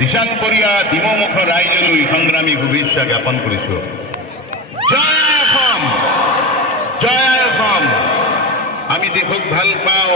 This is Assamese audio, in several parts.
দিশাংকৰীয়া ডিমমুখ ৰাইজলৈ সংগ্ৰামী শুভেচ্ছা জ্ঞাপন কৰিছো। জয় অসম, জয় অসম। আমি দেশক ভাল পাওঁ,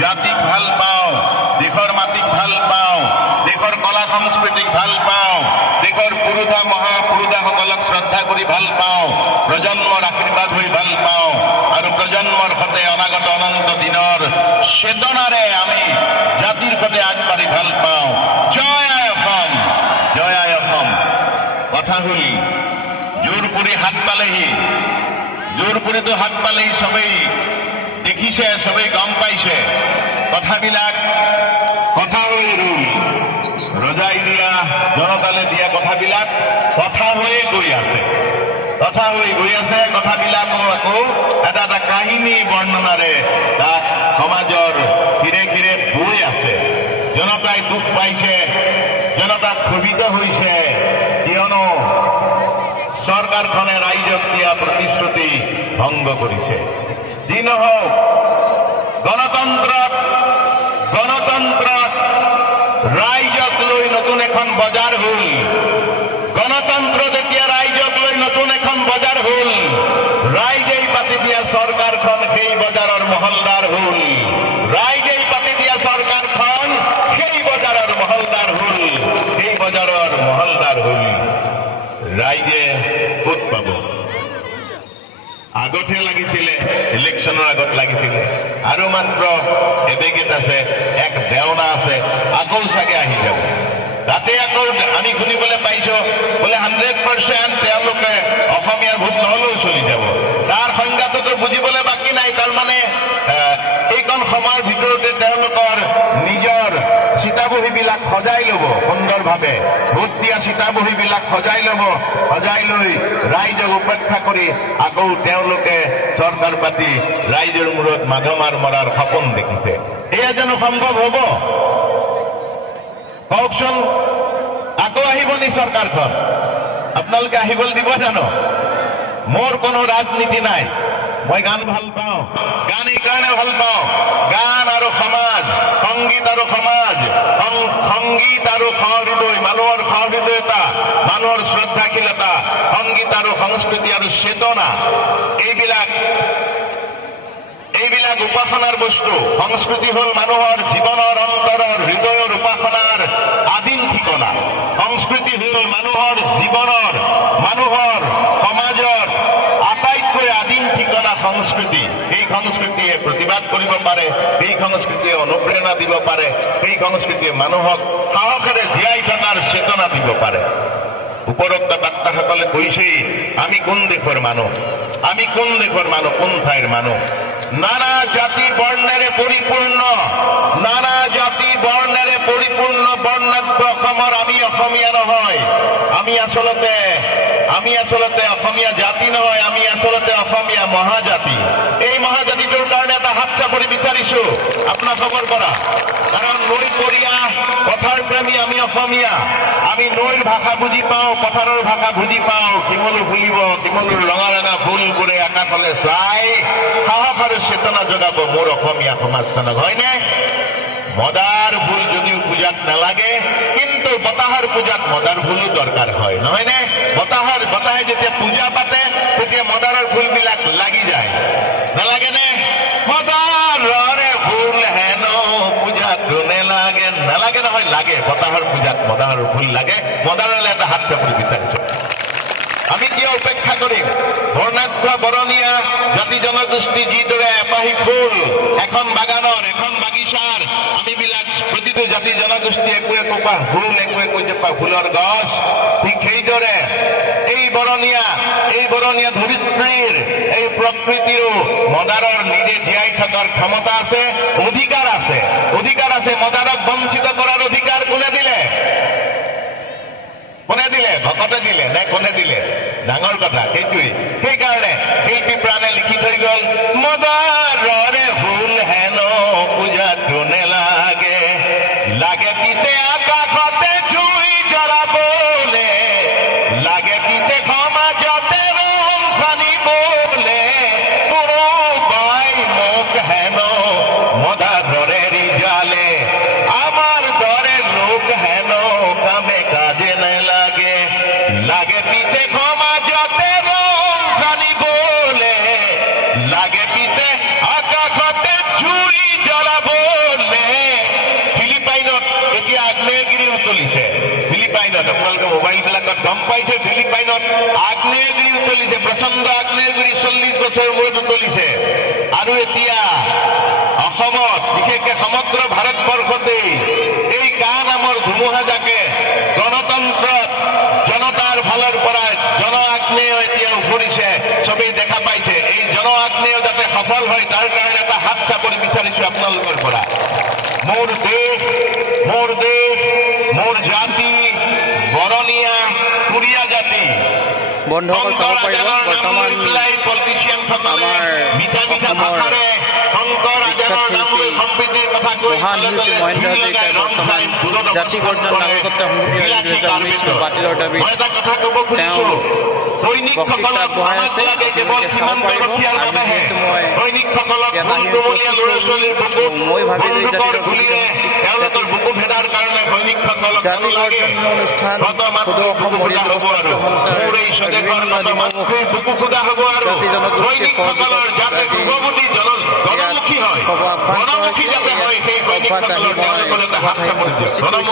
জাতিক ভাল পাওঁ, দেশৰ মাটিক ভাল পাওঁ, দেশৰ কলা সংস্কৃতিক ভাল পাওঁ, দেশৰ পুৰুষা মহাপুৰুষাসকলক শ্ৰদ্ধা কৰি ভাল পাওঁ, প্ৰজন্মৰ আশীৰ্বাদ হৈ ভাল পাওঁ আৰু প্ৰজন্মৰ সৈতে অনাগত অনন্ত দিনৰ চেতনাৰে আমি জাতিৰ সৈতে আগবাঢ়ি ভাল পাওঁ। জয় অসম, জয় অসম। কথা হ'ল জোৰ পুৰি হাত পালেহি, জোৰ পুৰিতো হাত পালেহি, চবেই দেখিছে, চবেই গম পাইছে কথাবিলাক। কথা হৈ ৰুল ৰজাই দিয়া, জনতালে দিয়া কথাবিলাক কথা হৈয়ে গৈ আছে, কথা হৈ গৈ আছে। কথাবিলাকো আকৌ এটা এটা কাহিনী বৰ্ণনাৰে তাক সমাজৰ ঘিৰে ঘিৰে বৈ আছে। জনতাই দুখ পাইছে, জনতা ক্ষোভিত হৈছে, কিয়নো চৰকাৰখনে ৰাইজক দিয়া প্ৰতিশ্ৰুতি ভংগ কৰিছে। যি নহওক, গণতন্ত্ৰত ৰাইজক লৈ নতুন এখন বজাৰ হ'ল। গণতন্ত্ৰ যেতিয়া ৰাইজক লৈ নতুন এখন বজাৰ হ'ল, ৰাইজেই পাতি দিয়া চৰকাৰখন সেই বজাৰৰ মহলদাৰ হ'ল। ৰাইজেই পাতি দিয়া চৰকাৰখন সেই বজাৰৰ মহলদাৰ হ'ল, সেই বজাৰৰ মহলদাৰ হ'ল। ৰাইজে ক'ত পাব? আগতহে লাগিছিলে, ইলেকশ্যনৰ আগত লাগিছিলে। আৰু মাত্ৰ এবেগেট আছে, এক দেওনা আছে, আকৌ চাগে আহি যাব। তাতে আকৌ আমি শুনিবলৈ পাইছো বোলে 100% তেওঁলোকে অসমীয়াৰ ভোট নহলেও চলি যাব। তাৰ সংজ্ঞাটোতো বুজিবলৈ বাকী নাই। তাৰমানে এইকণ সময়ৰ ভিতৰতে তেওঁলোকৰ নিজৰ চিতাবহীবিলাক সজাই ল'ব সুন্দৰভাৱে, ভোট দিয়া চিতাবহীবিলাক সজাই ল'ব, সজাই লৈ ৰাইজক উপেক্ষা কৰি আকৌ তেওঁলোকে চৰকাৰ পাতি ৰাইজৰ মূৰত মাধমাৰ মৰাৰ সপোন দেখিছে। এয়া জানো সম্ভৱ হ'ব? কওকচোন, আকৌ আহিব নি চৰকাৰখন? আপোনালোকে আহিবলৈ দিব জানো? মোৰ কোনো ৰাজনীতি নাই। মই গান ভাল পাওঁ, গান এইকাৰণে ভাল পাওঁ, গান আৰু সমাজ, সংগীত আৰু সমাজ, সংগীত আৰু সহৃদয়, মানুহৰ সহৃদয়তা, মানুহৰ শ্ৰদ্ধাশীলতা, সংগীত আৰু সংস্কৃতি আৰু চেতনা, এইবিলাক উপাসনাৰ বস্তু। সংস্কৃতি হ'ল মানুহৰ জীৱনৰ অন্তৰৰ হৃদয়ৰ উপাসনাৰ আদিম ঠিকনা। সংস্কৃতি হ'ল মানুহৰ জীৱনৰ, মানুহৰ সমাজৰ আটাইতকৈ আদিম ঠিকনা সংস্কৃতি। এই সংস্কৃতিয়ে প্ৰতিবাদ কৰিব পাৰে, এই সংস্কৃতিয়ে অনুপ্ৰেৰণা দিব পাৰে, এই সংস্কৃতিয়ে মানুহক সাহসেৰে জীয়াই থকাৰ চেতনা দিব পাৰে। উপৰোক্ত বক্তাসকলে কৈছেই, আমি কোন দেশৰ মানুহ, আমি কোন দেশৰ মানুহ, কোন ঠাইৰ মানুহ। নানা জাতি বৰ্ণেৰে পৰিপূৰ্ণ, নানা জাতি বৰ্ণেৰে পৰিপূৰ্ণ বৰ্ণাঢ্য অসমৰ আমি অসমীয়া নহয়। আমি আচলতে অসমীয়া জাতি নহয়, আমি আচলতে অসমীয়া মহাজাতি। এই মহাজাতিটোৰ কাৰণে এটা হাত চাপৰি বিচাৰিছো আপোনালোকৰ পৰা। কাৰণ নৈ পৰীয়া, পথাৰ প্ৰেমী আমি অসমীয়া। আমি নৈৰ ভাষা বুজি পাওঁ, পথাৰৰ ভাষা বুজি পাওঁ। শিমলু ফুলিব, শিমলুৰ ৰঙা ৰঙা ফুলবোৰে আকাশলৈ চাই সাহস আৰু চেতনা যোগাব মোৰ অসমীয়া সমাজখনক, হয়নে? মদাৰ ফুল যদিও পূজাত নালাগে, কিন্তু বতাহৰ পূজাত মদাৰ ফুলো দৰকাৰ হয়, নহয়নে? বতাহে যেতিয়া পূজা পাতে, তেতিয়া মদাৰৰ ফুলবিলাক লাগি যায়, নালাগেনে? মদাৰৰে ফুল হেনো পূজাত নেলাগে, নালাগে নহয়, লাগে। বতাহৰ পূজাত মদাৰৰ ফুল লাগে। মদাৰলৈ এটা হাত চাপৰি বিচাৰিছো। আমি কিয় উপেক্ষা কৰিম? বৰ্ণাঢ্য বৰণীয়া জাতি জনগোষ্ঠী যিদৰে এপাহি ফুল এখন বাগানৰ, এখন বাগিচাৰ, আমিবিলাক প্ৰতিটো জাতি জনগোষ্ঠী একো একোপা ফুল, একো একোজোপা ফুলৰ গছ, ঠিক সেইদৰে এই বৰণীয়া ধৰিত্ৰীৰ, এই প্ৰকৃতিৰো মদাৰৰ নিজে জীয়াই থকাৰ ক্ষমতা আছে, অধিকাৰ আছে, অধিকাৰ আছে। মদাৰক বঞ্চিত কৰাৰ অধিকাৰ কোনে দিলে? কোনে দিলে? ভকতে দিলে নে কোনে দিলে? ডাঙৰ কথা সেইটোৱেই। সেইকাৰণে শিল্পী প্ৰাণে লিখি থৈ গ'ল, মদাৰৰে ফুল হেনো পূজাত নেলাগে, লাগে পিছে আকাশতে জুই জ্বলাবলে, লাগে পিছে সমাজতে ৰং সানিবলে, কোনোবাই মোক হেনো মদাৰৰে ৰিজালে, আমাৰ দৰে লোক হেনো এতিয়া আগ্নেয়গিৰি উতলিছে ফিলিপাইনত। আপোনালোকে মোবাইলবিলাকত গম পাইছে, ফিলিপাইনত আগ্নেয়গিৰি উতলিছে, প্ৰচণ্ড আগ্নেয়গিৰি 40 বছৰ মূৰত উতলিছে। আৰু এতিয়া অসমত, বিশেষকৈ সমগ্ৰ ভাৰতবৰ্ষতেই এই কা নামৰ ধুমুহাজাকে গণতন্ত্ৰত জনতাৰ ফালৰ পৰা জন আগ্নেয় এতিয়া উফৰিছে, চবেই দেখা পাইছে। এই জন আগ্নেয় যাতে সফল হয় তাৰ কাৰণে এটা হাত চাপৰি বিচাৰিছো আপোনালোকৰ পৰা। মোৰ দেশ, মোৰ জাতি, বৰণীয়া কুৰিয়া জাতি, বন্ধুসকল চাব পাৰিব বৰ্তমান আমাৰ অসমৰ মহাশিল্পী মহেন্দ্ৰ হাজৰিকাই বৰ্তমান জাতি গৰ্জন নাগৰিকত্ব সংশোধনী আইন 2019 বাতিলৰ দাবীত তেওঁ বক্তৃতা আগবঢ়াই আছে। আপোনালোকে চাব পাৰিব। আজি যিহেতু মই ইয়াত আহি উপস্থিত হ'লো, মই ভাবিলো জাতি গৰ্জন অনুষ্ঠান সদৌ অসম মৰিয়াদা ছাত্ৰ সন্থাৰ বিভিন্ন নিমুখ জাতি জনগোষ্ঠীৰ সহযোগত সভা আহ্বান কৰাইছে। সভাত আহি মই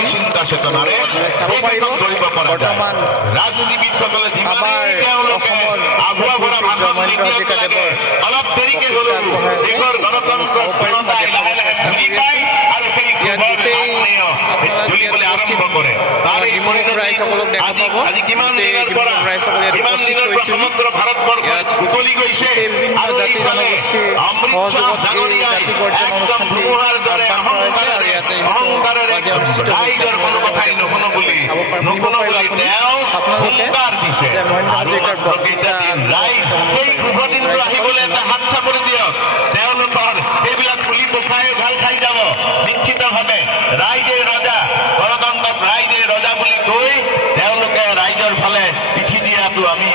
উপস্থিত হৈছিলোঁ। চাব পাৰিব বৰ্তমান আমাৰ অসমৰ মহেন্দ্ৰ হাজৰিকাদেৱৰ চাব পাৰিব। ইয়াত গোটেই আপোনালোকে উপস্থিত নিমখ ৰাইজসকলক দেখা পাব। গোটেই নিমখ ৰাইজসকল ইয়াত উপস্থিত হৈছিল। ইয়াত গোটেই বিভিন্ন জাতি জনগোষ্ঠীৰ সহযোগত এই জাতি গৰ্জন অনুষ্ঠানটি আহ্বান কৰা হৈছে আৰু ইয়াতে আজি অনুষ্ঠিত হৈছে। শুনিব পাৰিব আপোনালোকে যে মহেন্দ্ৰ হাজৰিকাৰ বক্তৃতা ভাল খাই যাব নিশ্চিতভাৱে। ৰাইজে ৰজা, গণতন্ত্ৰত ৰাইজে ৰজা বুলি কৈ তেওঁলোকে ৰাইজৰ ফালে পিঠি দিয়াটো আমি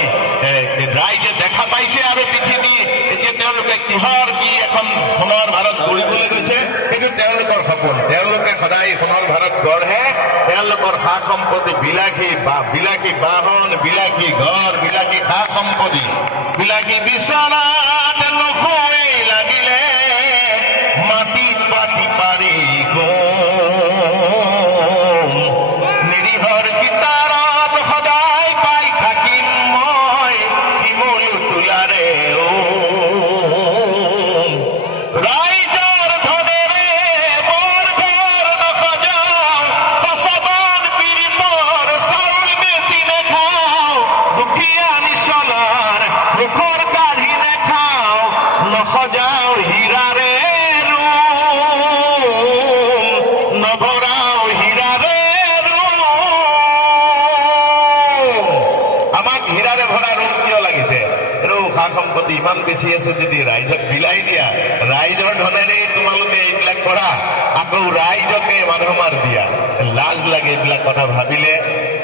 ৰাইজে দেখা পাইছে। আৰু পিঠি দি এতিয়া তেওঁলোকে কিহৰ কি এখন সোণৰ ভাৰত গঢ়িবলৈ গৈছে, সেইটো তেওঁলোকৰ সপোন। তেওঁলোকে সদায় সোণৰ ভাৰত গঢ়ে। তেওঁলোকৰ সা সম্পত্তি বিলাসী বাহন, বিলাসী ঘৰ, বিলাসী সা সম্পত্তি, বিলাসী বিচনাত নুশুই লাগিলে মাটিত পাতি পাৰি নিৰীহৰ গীতাৰত সদায় পাই থাকিম মই শিমুল তোলাৰে ৰাইজৰ ধনেৰে বৰ ঘৰ নসজাও, সঁচাবান পীড়িতৰ চাউল বেছি নেখাও, দুখীয়া নিচলাৰ মুখৰ কাঢ়ি নেখাও, নসজাও হীৰাৰে নভৰাও হীৰাৰে আমাক হীৰাৰে ভৰা ৰুম কিয় লাগিছে? সা সম্পত্তি ইমান বেছি আছে যদি ৰাইজক বিলাই দিয়া, ৰাইজৰ ধনেৰে তোমালোকে এইবিলাক কৰা, আকৌ ৰাইজকে মানুহ মাৰ দিয়া, লাজ লাগে এইবিলাক কথা ভাবিলে।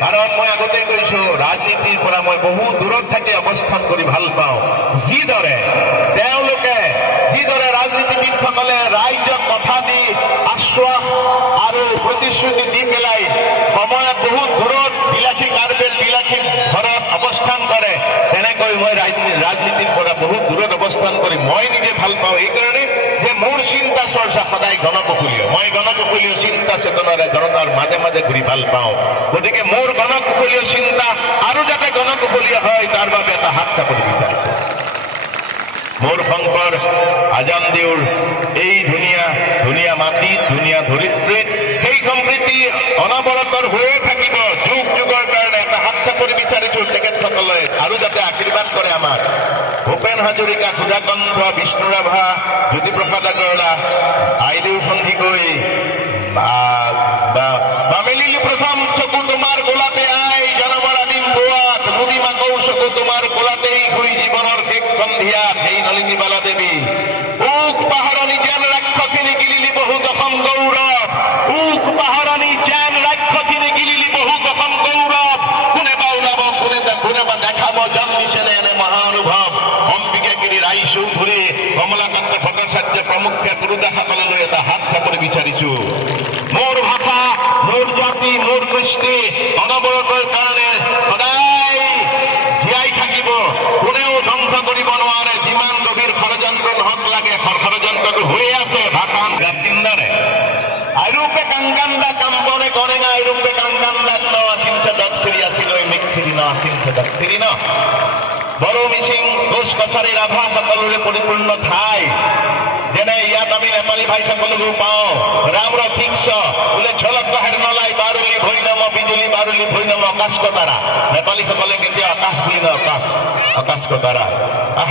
কাৰণ মই আগতে কৈছো, ৰাজনীতিৰ পৰা মই বহু দূৰত থাকি অৱস্থান কৰি ভাল পাওঁ। যিদৰে ৰাজনীতিবিদসকলে ৰাইজক কথা দি আশ্বাস আৰু প্ৰতিশ্ৰুতি দি পেলাই সময়ত বহুত দূৰত বিলাসী কাৰ্পেট, বিলাসী ঘৰত অৱস্থান কৰে, তেনেকৈ মই ৰাজনীতিৰ পৰা বহুত দূৰত অৱস্থান কৰি মই নিজে ভাল পাওঁ। এইকাৰণে যে মোৰ চিন্তা চৰ্চা সদায় গণকৌশলীয়। মই গণকৌশলীয় চিন্তা চেতনাৰে জনতাৰ মাজে মাজে ঘূৰি ভাল পাওঁ। গতিকে মোৰ গণকৌশলীয় চিন্তা আৰু যাতে গণকৌশলীয় হয় তাৰ বাবে এটা হাত চাপৰি বিচাৰিছোঁ। মোৰ শংকৰ আজান দেউৰ এই ধুনীয়া মাটিত, ধুনীয়া ধৰিত্ৰীত সেই সমৃদ্ধি অনবৰতৰ হৈয়ে থাকিব যুগ যুগৰ কাৰণে। এটা হাত চাপৰি বিচাৰিছোঁ তেখেতসকলে আৰু যাতে আশীৰ্বাদ কৰে আমাক। ভূপেন হাজৰিকা, সুধাকণ্ঠ, বিষ্ণু ৰাভা, জ্যোতিপ্ৰসাদ আগৰৱালা, আইদেউ সন্ধিকৈ মেলিলি প্ৰথম চকু তোমাৰ গোলাপে আই জনমৰ আদিম পোৱাত, মুদি মাকৌ চকু তোমাৰ গোলাতেই শুই জীৱনৰ শেষ সন্ধিয়া সেই নলিনী বালা দেৱী। উখ পাহাৰণী যেন ৰাক্ষসিনী গিলিলি বহু দশম গৌৰৱ, উখ পাহাৰণী যেন ৰাক্ষসিনী গিলিলি বহু দশম গৌৰৱ, কোনে বা ওলাব কোনে বা দেখাব জন্মিছেনে এনে মহানুভৱ। অম্বিকাগিৰি ৰায় চৌধুৰী, কমলাকান্ত ভট্টাচাৰ্য প্ৰমুখ্যে গুৰুদাসকললৈ এটা হাত চাপৰি বিচাৰিছো। মোৰ ভাষা, মোৰ জাতি, মোৰ কৃষ্টি অনবৰতৰ কাৰণে সদায় জীয়াই থাকিব। কোনেও ধ্বংস কৰিব নোৱাৰে। যিমান গভীৰ ষড়যন্ত্ৰ নহওক লাগে, ষড়যন্ত্ৰটো হৈ আছে। ভাষা তিনদাৰে আৰূপে কাংগান্দা কাম্বৰে গণেঙা ইৰুম্বে কাংগান দাগ ন চিন্তা দাগ চিৰি আছিল মিক্সিৰি ন চিন্তা দাগ চিৰি ন বড়ো মিচিং কোচ কছাৰী ৰাভা সকলোৰে পৰিপূৰ্ণ ঠাই যেনে ইয়াত আমি নেপালী ভাইসকলকো পাওঁ ৰাম ৰ ঠিকছ বোলে ঝলক বাহেৰ নলাই বাৰুলি ভৈনম বিজুলী বাৰুলি ভৈনম আকাশ কটাৰা নেপালীসকলে কেতিয়া আকাশ বুলি ন আকাশ কটাৰা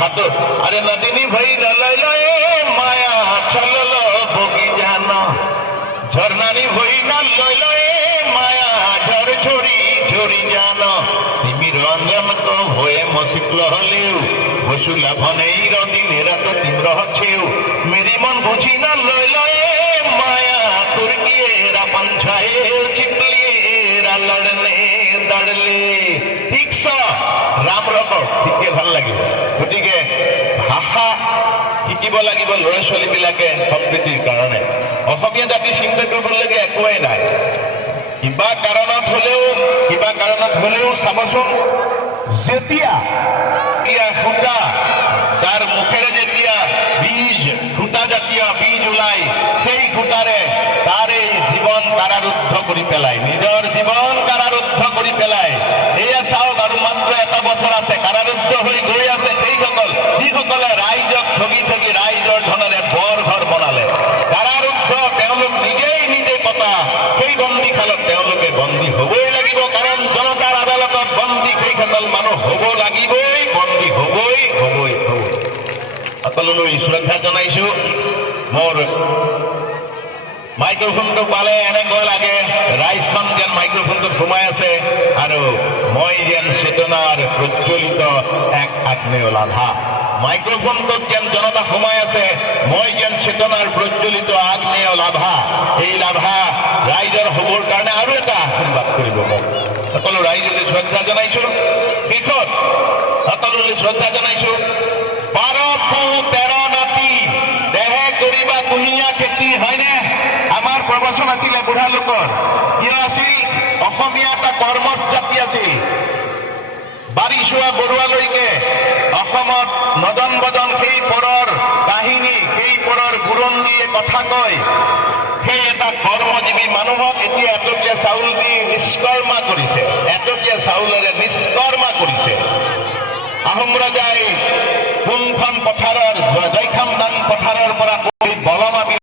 হাতত আৰে নদিনী ভৈ নলৈ লয় মায়া চলল বগি জান ঝৰ্ণানী ভৈ নলৈ লয় মায়া ঝৰ ঝৰি ঝৰি জান তিমিৰ ৰঞ্জনক ভয়ে মচিকল হলেও বসুলা ভনেইৰ দিনে ৰাত তিম্ৰ হছেও মেৰি মন বুঝি না লয় লয় মায়া তুৰ্কিয়েৰা পঞ্চায়েৰ চিপলিয়েৰা লড়নে দাঁড়লে ঠিকছ ৰাম ৰক ঠিকে ভাল লাগিব গতিকে ভাষা শিকিব লাগিব ল'ৰা ছোৱালীবিলাকে সম্প্ৰীতিৰ কাৰণে অসমীয়া জাতি চিন্তা কৰিবলগীয়া একোৱেই নাই কিবা কাৰণত হলেও চাবচোন যেতিয়া সূতা তাৰ মুখেৰে যেতিয়া বীজ সূতা জাতীয় বীজ ওলাই সেই সূতাৰে তাৰ এই জীৱন কাৰাৰুদ্ধ কৰি পেলাই নিজৰ জীৱন কাৰাৰুদ্ধ কৰি পেলাই এয়া চাওক আৰু মাত্ৰ এটা বছৰ আছে কাৰাৰুদ্ধ হৈ গৈ আছে সেইসকল যিসকলে ৰাইজক ঠগি ঠগি ৰাইজৰ ধনেৰে বৰ ঘৰ বনালে কাৰাৰুদ্ধ তেওঁলোক নিজে কটা সেই বন্দীশালত তেওঁলোকে বন্দী হবই লাগিব কাৰণ জনতাৰ আদালতত বন্দী সেইসকল মানুহ হব লাগিবই বন্দী হবই সকলোলৈ শ্ৰদ্ধা জনাইছো মোৰ মাইক্ৰফোনটো পালে এনেকুৱা লাগে ৰাইজখন যেন মাইক্ৰফোনটোত সোমাই আছে আৰু মই যেন চেতনাৰ প্ৰজ্বলিত এক আগ্নেয় লাভা মাইক্ৰফোনটোত যেন জনতা সোমাই আছে মই যেন চেতনাৰ প্ৰজ্বলিত আগ্নেয় লাভা এই লাভা ৰাইজৰ হবৰ কাৰণে আৰু এটা আশীৰ্বাদ কৰিব মোক সকলো ৰাইজলৈ শ্ৰদ্ধা জনাইছো শেষত সকলোলৈ শ্ৰদ্ধা জনাইছো 12 পু 13 নাতি দেহে কৰিবা কুনিয়া খেতি হয়নে আমাৰ প্ৰবচন আছিলে বুঢ়া লোকৰ কিয় আছিল অসমীয়া এটা কৰ্মঠ জাতি আছিল বাৰিচোৱা বৰুৱালৈকে অসমত নদন বদন সেই পৰৰ কাহিনী সেই পৰৰ বুৰঞ্জীয়ে কথা কয় সেই এটা কৰ্মজীৱী মানুহক এতিয়া এটকীয়া চাউল দি নিষ্কৰ্মা কৰিছে এটকীয়া চাউলেৰে নিষ্কৰ্মা কৰিছে আহোম ৰজাই কোনখন পথাৰৰ জয়খামদাং পথাৰৰ পৰা